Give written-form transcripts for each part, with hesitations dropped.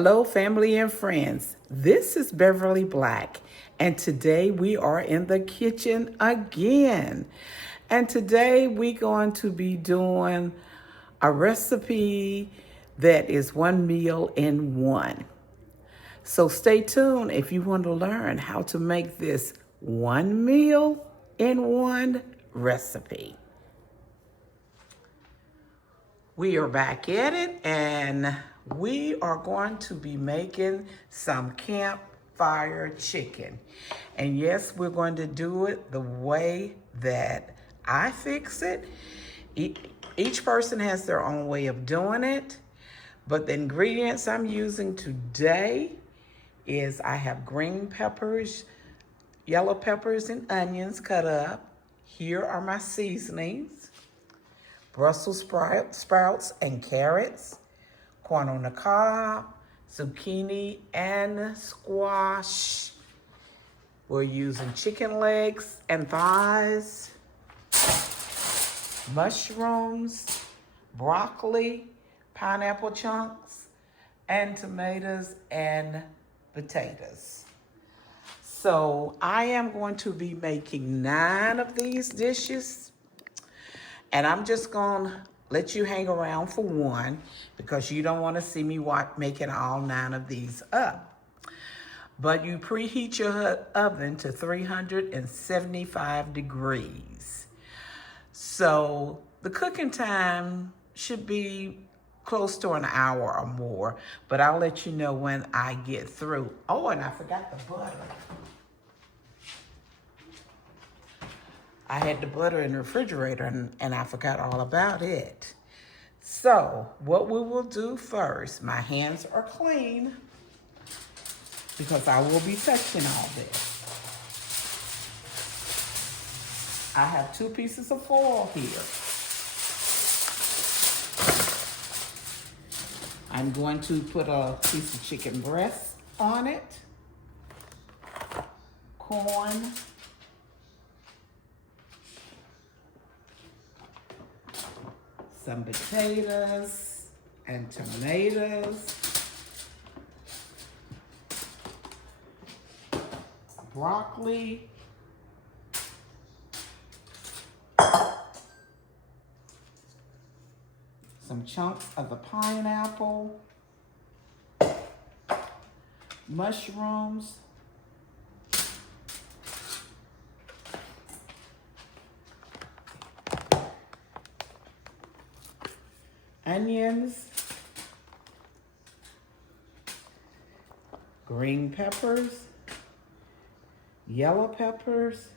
Hello, family and friends. This is Beverly Black, and today we are in the kitchen again. And today we're going to be doing a recipe that is one meal in one. So stay tuned if you want to learn how to make this one meal in one recipe. We are back at it, and we are going to be making some campfire chicken. And yes, we're going to do it the way that I fix it. Each person has their own way of doing it, but the ingredients I'm using today is I have green peppers, yellow peppers, and onions cut up. Here are my seasonings: Brussels sprouts and carrots, corn on the cob, zucchini and squash. We're using chicken legs and thighs, mushrooms, broccoli, pineapple chunks, and tomatoes and potatoes. So I am going to be making 9 of these dishes. And I'm just gonna let you hang around for one because you don't wanna see me making all 9 of these up. But you preheat your oven to 375 degrees. So the cooking time should be close to an hour or more, but I'll let you know when I get through. Oh, and I forgot the butter. I had the butter in the refrigerator and I forgot all about it. So what we will do first, my hands are clean because I will be touching all this. I have 2 pieces of foil here. I'm going to put a piece of chicken breast on it, corn, some potatoes and tomatoes, broccoli, some chunks of the pineapple, mushrooms, onions, green peppers, yellow peppers,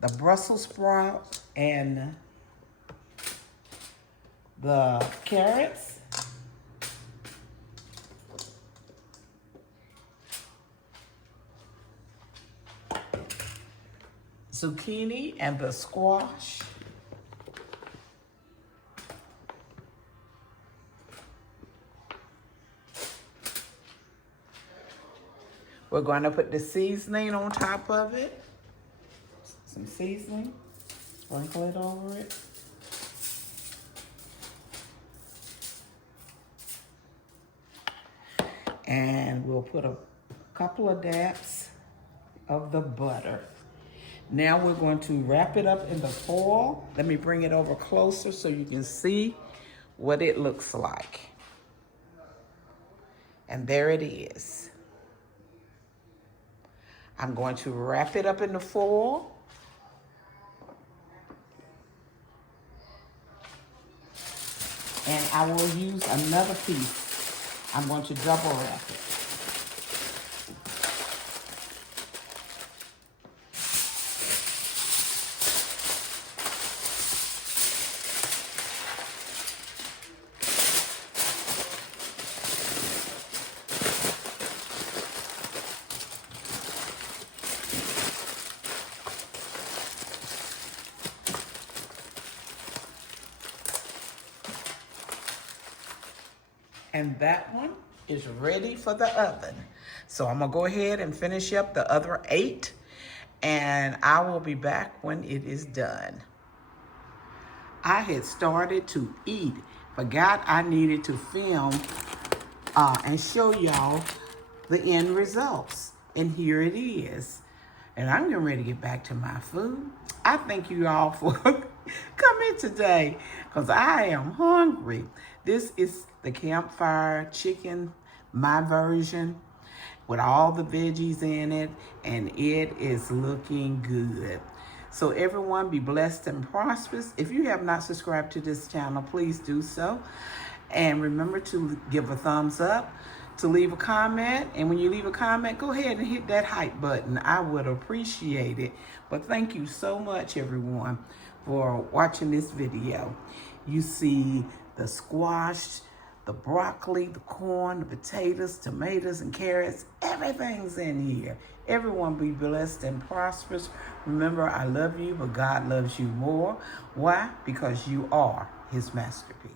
the Brussels sprout and the carrots, zucchini and the squash, we're going to put the seasoning on top of it. Some seasoning, sprinkle it over it. And we'll put a couple of dabs of the butter. Now we're going to wrap it up in the foil. Let me bring it over closer so you can see what it looks like. And there it is. I'm going to wrap it up in the foil. And I will use another piece. I'm going to double wrap it. And that one is ready for the oven. So I'm gonna go ahead and finish up the other 8, and I will be back when it is done. I had started to eat forgot I needed to film and show y'all the end results. And here it is. And I'm getting ready to get back to my food. I thank you all for coming today because I am hungry. This is the Campfire chicken, my version, with all the veggies in it, and it is looking good. So everyone be blessed and prosperous. If you have not subscribed to this channel, please do so. And remember to give a thumbs up, to leave a comment. And when you leave a comment, go ahead and hit that hype button. I would appreciate it. But thank you so much, everyone, for watching this video. You see the squash, the broccoli, the corn, the potatoes, tomatoes, and carrots. Everything's in here. Everyone be blessed and prosperous. Remember, I love you, but God loves you more. Why? Because you are his masterpiece.